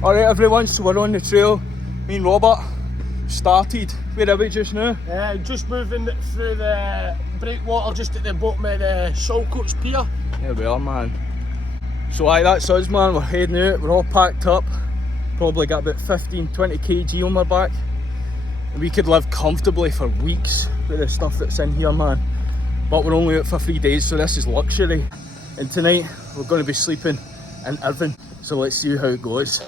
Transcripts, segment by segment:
Alright everyone, so we're on the trail. Me and Robert started. Where are we just now? Just moving through the breakwater just at the bottom of the Saltcoats Pier. There we are, man. So that's us, man. We're heading out, we're all packed up. Probably got about 15-20 kg on my back. And we could live comfortably for weeks with the stuff that's in here, man. But we're only out for 3 days, so this is luxury. And tonight we're going to be sleeping in Irvine, so let's see how it goes.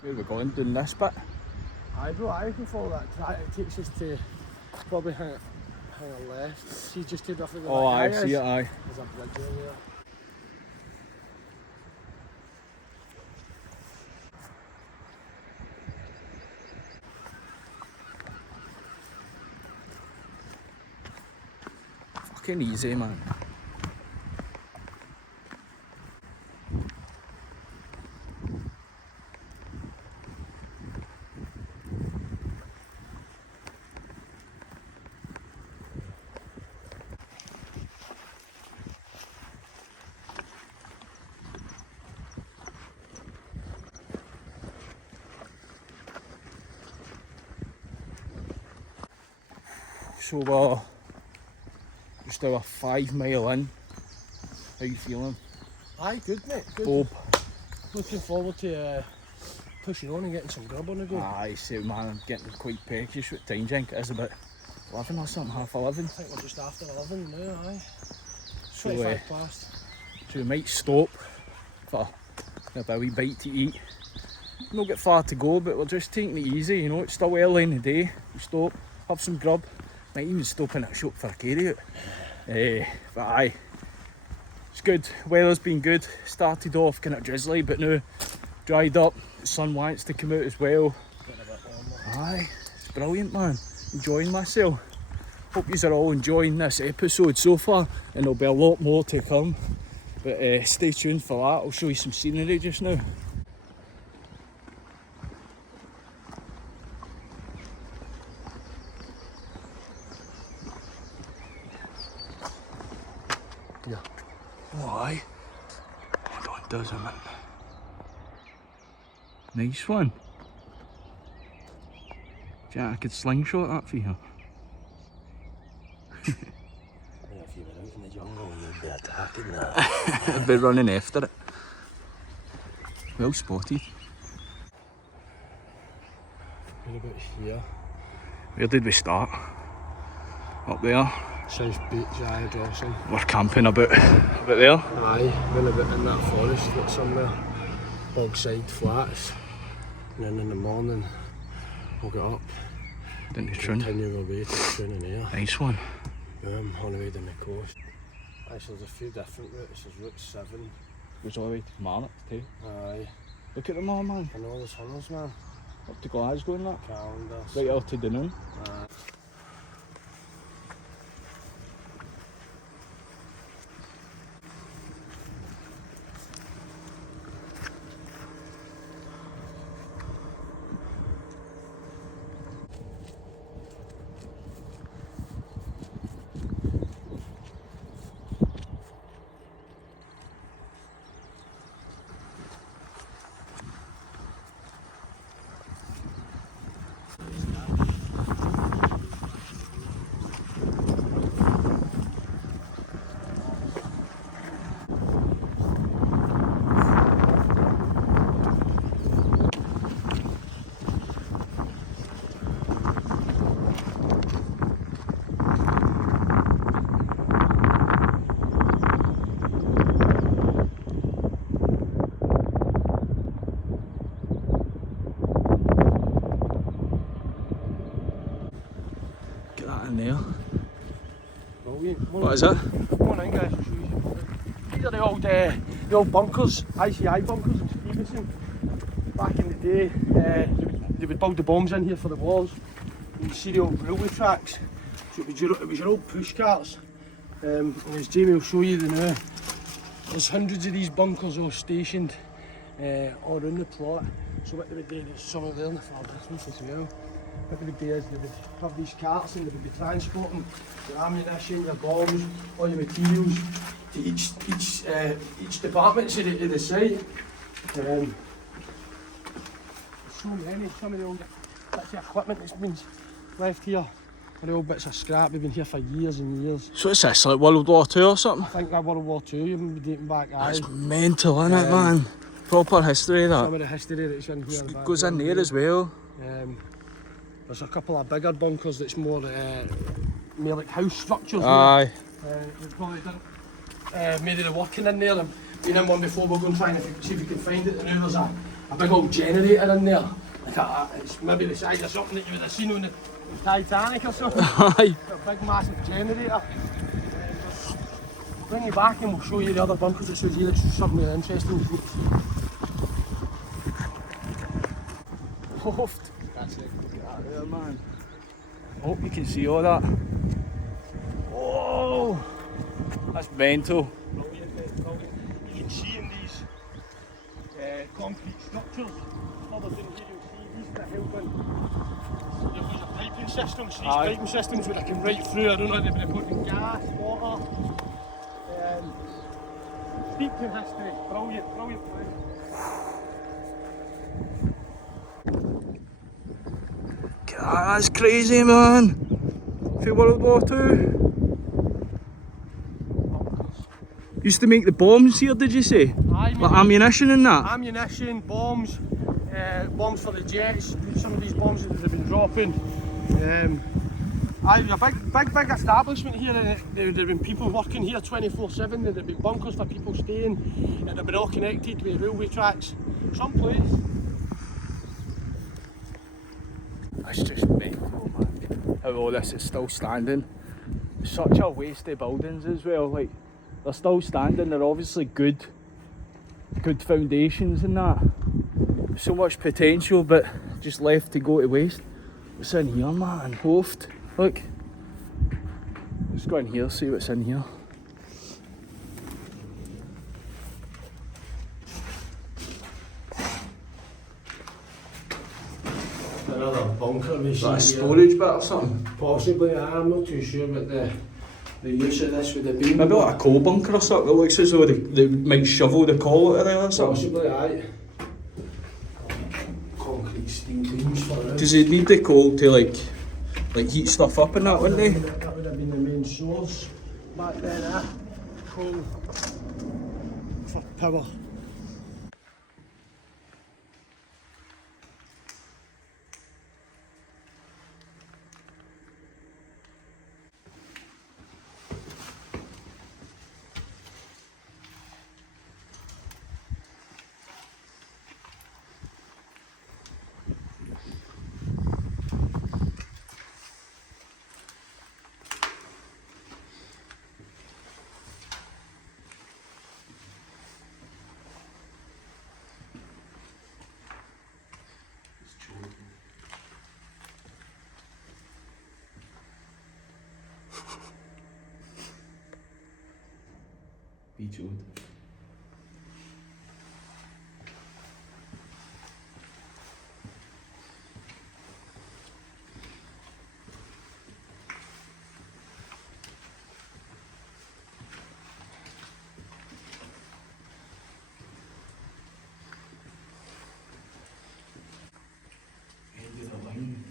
Where are we going? Doing this bit? Aye bro, I can follow that track. It takes us to probably hang a left. See just to roughly where Oh that aye, guy see is. it, aye. There's a bridge over there. Fucking easy, man. So we're just over 5 mile in. How you feeling? Aye, good mate, good. Bob? Looking forward to pushing on and getting some grub on the go. Aye, see man, I'm getting quite peckish with time, Jink. It is about 11 or something, half 11. I think we're just after 11 now, aye. So, 25 past. So we might stop for a wee bite to eat. Not get far to go, but we're just taking it easy, you know, it's still early in the day. We stop, have some grub, might even stop in a shop for a carry out. But aye, it's good, weather's been good. Started off kind of drizzly, but now dried up, the sun wants to come out as well. Getting a bit warmer. Aye, it's brilliant, man, enjoying myself. Hope you are all enjoying this episode so far, and there'll be a lot more to come, but stay tuned for that. I'll show you some scenery just now. Yeah. Why? Hold on, does man. Nice one. Jack, I could slingshot that for you. Yeah, if you were out in the jungle, you'd be attacking that. I'd be running after it. Well spotted. What about here? Where did we start? Up there. South Beach, aye, Dawson. We're camping about there. Aye, went a bit in that forest, got somewhere. Bogside flats. And then in the morning, we'll get up. Didn't you tune? Continue our way to Troon and Ayr. Nice one. On the way down the coast. Actually, there's a few different routes. There's Route 7. Goes all the way to Marnock too. Aye. Look at them all, man. And all the tunnels, man. Up to Glasgow and that. Calendars. Right out to Dunoon. Aye. Get that in there. Brilliant. What is it? Come on in, guys. I'll show you. These are the old bunkers, ICI bunkers in Stevenson. Back in the day, they would build the bombs in here for the wars. You can see the old railway tracks. So it was your old push carts. And as Jamie will show you now, there's hundreds of these bunkers all stationed all around the plot. So what they would do is some of them in the far distance as well. what they would do is they would have these carts and they would be transporting your ammunition, your bombs, all your materials to each department of the site. There's so many, some of the old bits of equipment that's been left here. The old bits of scrap, we've been here for years and years. So what's this, like World War II or something? I think that World War II, even dating back. That's mental, innit, man? Proper history, that. Some of the history that's in here. It goes in there as well. There's a couple of bigger bunkers that's more like house structures. Aye. We've probably done made of the working in there. And been in one before, we're going to try and see if we can find it. And now there's a big old generator in there. Like it's maybe the size of something that you would have seen on the Titanic or something. Aye. A big massive generator. We'll bring you back and we'll show you the other bunkers that shows you that's something really interesting. Hoofed. That's it. Get out of there, man. Hope you can see all that. Whoa! That's mental. Brilliant. You can see in these concrete structures, further down here you'll see these that held in. There's a piping system, so these piping systems where they can right through, I don't know, they've been putting gas, water. Deep in history, brilliant place. That's crazy, man. For World War II. Used to make the bombs here, did you say? Aye, like ammunition and that? Ammunition, bombs, bombs for the jets, some of these bombs that they've been dropping. Aye, a big establishment here, and there have been people working here 24/7, there have been bunkers for people staying, and they've been all connected with railway tracks. Some place. That's just mental, man. How all this is still standing. Such a waste of buildings as well. Like, they're still standing, they're obviously good foundations and that. So much potential, but just left to go to waste. What's in here, man? Hoofed. Look. Let's go in here, see what's in here. Another bunker we see Is that a here. storage bit or something? Possibly, I'm not too sure what the use of this would have been. Maybe like a coal bunker or something. It looks as though they might shovel the coal out of there or something. Possibly, aye. Concrete steel beams for it. Because they'd need the coal to like heat stuff up and that, wouldn't they? That would have been the main source back then, coal for power. Be chilled. End of the line.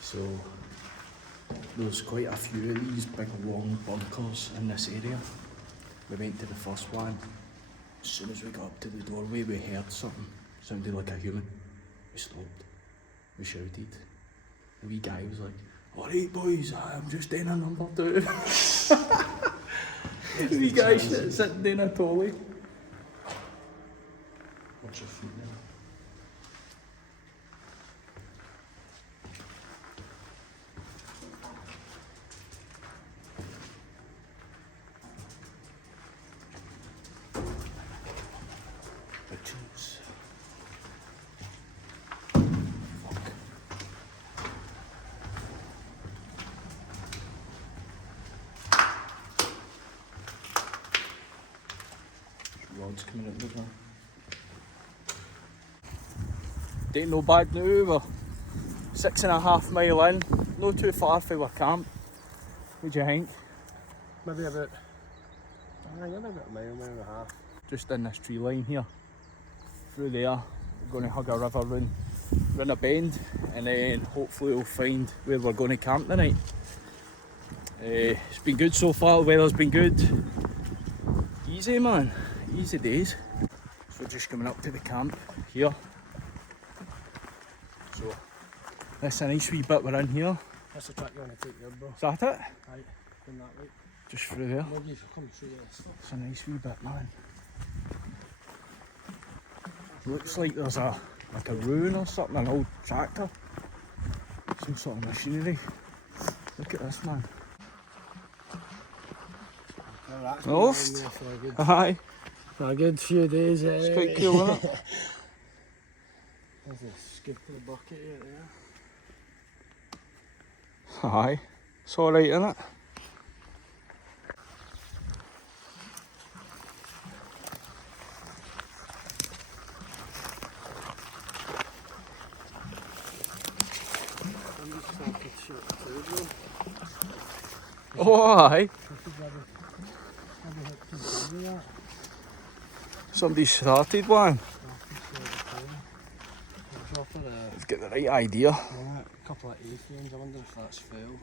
So there's quite a few of these big long bunkers in this area. We went to the first one. As soon as we got up to the doorway we heard something. Sounded like a human. We stopped. We shouted. The wee guy was like, "Alright boys, I'm just in a number 2. The wee guy sitting in a trolley. Watch your feet now. road's coming out of there. Ain't no bad now, we're 6.5 mile in, not too far from our camp. What do you think? Maybe about, maybe about a mile and a half. Just in this tree line here. Through there, we're going to hug a river round a bend, and then hopefully we'll find where we're going to camp tonight. It's been good so far, the weather's been good. Easy man, easy days. So we're just coming up to the camp here. So this is a nice wee bit we're in here. That's the track you want to take there, bro. Is that it? Aye, going that way. Just through there. Loggies will come through this. It's a nice wee bit, man. Looks like there's a ruin or something, an old tractor. Some sort of machinery. Look at this, man. Oft. Aye. For a good few days. It's quite cool, isn't it? There's a scoop of the bucket here. Aye. It's alright, isn't it? Oh, aye. Somebody started one. Let's get the right idea. Yeah, a couple of A-frames, I wonder if that's full.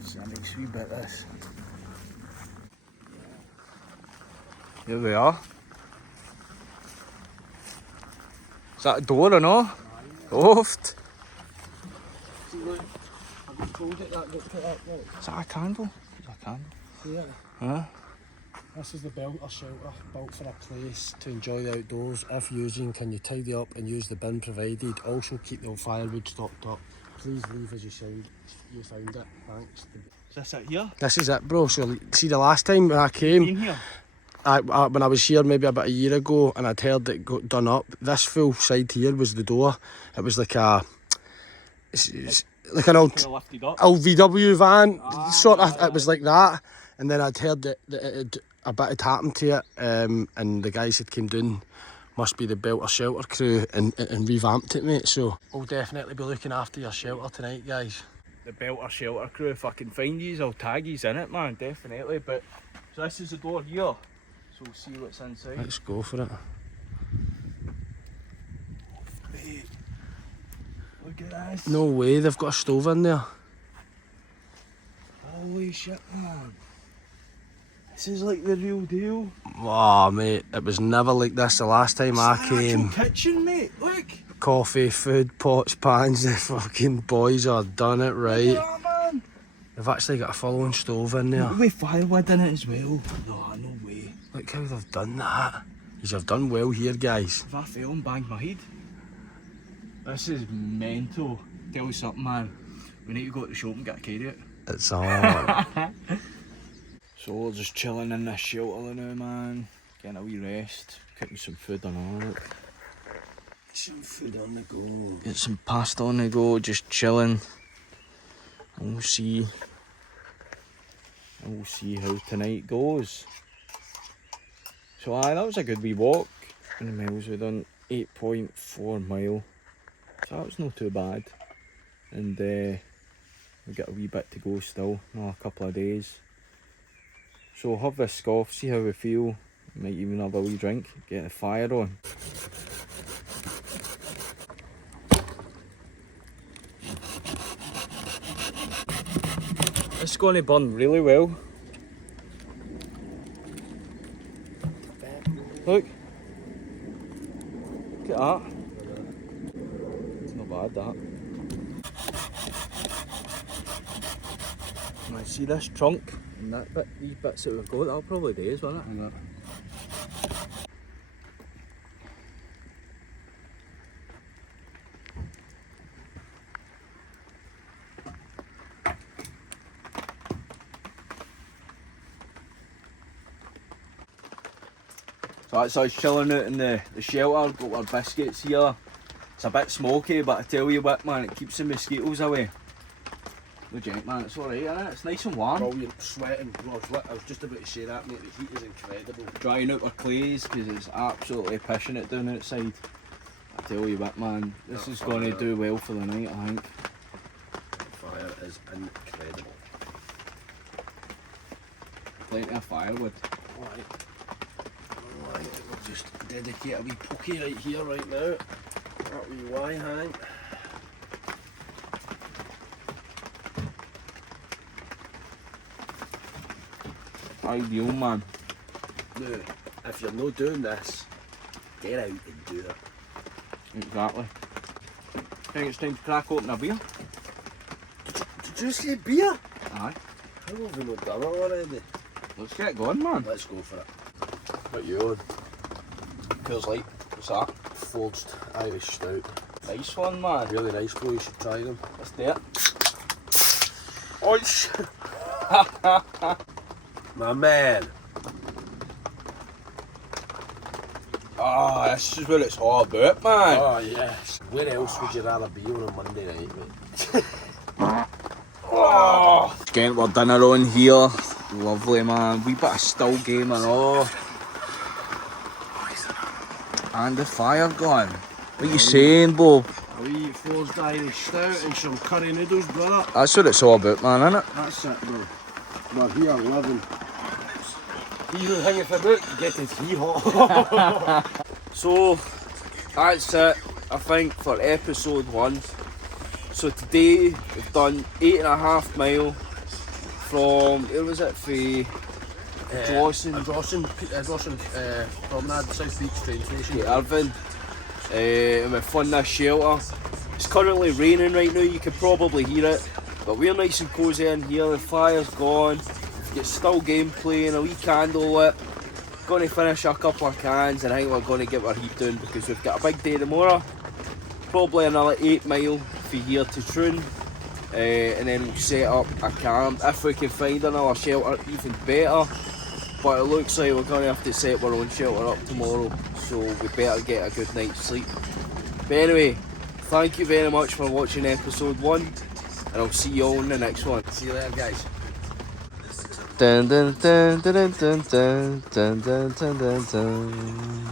It's a nice wee bit, this. Here they are. Is that a door or no? Oft. See, look, I've just told it that, look at that, look. Is that a candle? It's a candle. See it? Huh? This is the built or shelter built for a place to enjoy the outdoors. If using, can you tidy up and use the bin provided? Also keep the firewood stocked up. Please leave as you found it. Thanks. Is this it here? This is it, bro. So see, the last time when I came, Been here? when I was here maybe about a year ago, and I'd heard it got done up. This full side here was the door. It was like it's like an old Kind of lifted up. VW van, sort of. It was like that, and then I'd heard that a bit had happened to it, and the guys that came down must be the built or shelter crew and revamped it, mate. So we'll definitely be looking after your shelter tonight, guys. The belt or shelter crew, if I can find yous, I'll tag yous in it, man, definitely. But so this is the door here, so we'll see what's inside. Let's go for it. Wait, look at this. No way, they've got a stove in there. Holy shit, man. This is like the real deal. Oh, mate, it was never like this the last time I came. It's an actual kitchen, mate, look. Coffee, food, pots, pans, the fucking boys are done it right. Look at that, man. They've actually got a full-on stove in there. With firewood in it as well. No way. Look how they've done that. You've done well here, guys. If I fell and banged my head. This is mental. Tell you something, man. We need to go to the shop and get a carry it. It's on. So we're just chilling in this shelter now, man. Getting a wee rest. Cooking some food on all. Some food on the go. Get some pasta on the go, just chilling. And we'll see how tonight goes. So aye, that was a good wee walk. How many miles we done? 8.4 mile. So that was not too bad. And we've got a wee bit to go still, a couple of days. So we'll have this scoff, see how we feel. Might even have a wee drink, get the fire on. It's going to burn really well. Look. Look at that. It's not bad, that. Now see this trunk and that bit, these bits that we've got, that'll probably do, won't it? So that's us chilling out in the shelter, got our biscuits here, It's a bit smoky, but I tell you what, man, it keeps the mosquitoes away. No joke, man, it's alright, isn't it? It's nice and warm. Brilliant, sweating. I was just about to say that, mate. The heat is incredible. Drying out our clays because it's absolutely pissing it down outside. I tell you what, man, this is going to do well for the night, I think. The fire is incredible. Plenty of firewood. Alright, we'll just dedicate a wee pokey right here, right now. That wee why hang. Ideal, man. Now, if you're not doing this, get out and do it. Exactly. I think it's time to crack open a beer. Did you say beer? Aye. How have we not done it already? Let's get going, man. Let's go for it. What you on? Feels like, what's that? Forged Irish Stout. Nice one, man. Really nice, bro. You should try them. Let's do it. Oish! My man. Ah, this is what it's all about, man. Oh, yes. Where else would you rather be on a Monday night, mate? Oh! Getting our dinner on here. Lovely, man. Wee bit of still game and all. And the fire going. What you saying, Bob? A wee forged Irish Stout and some curry noodles, brother. That's what it's all about, man, isn't it? That's it, bro. We're here living. He who hangeth about getteth he hot. So, that's it, I think, for episode 1. So today, we've done 8.5 mile from, where was it, Dawson Promenade, South Beach train station. to Irvine. And we've found this shelter. It's currently raining right now, you can probably hear it. But we're nice and cosy in here, the fire's gone. Get still game playing, a wee candle lit. Going to finish a couple of cans and I think we're going to get our heat down because we've got a big day tomorrow. Probably another 8 mile from here to Troon. And then we'll set up a camp. If we can find another shelter, even better. But it looks like we're going to have to set our own shelter up tomorrow. So we better get a good night's sleep. But anyway, thank you very much for watching episode 1. And I'll see you all in the next one. See you later, guys. Dun dun dun dun dun dun dun dun dun dun dun.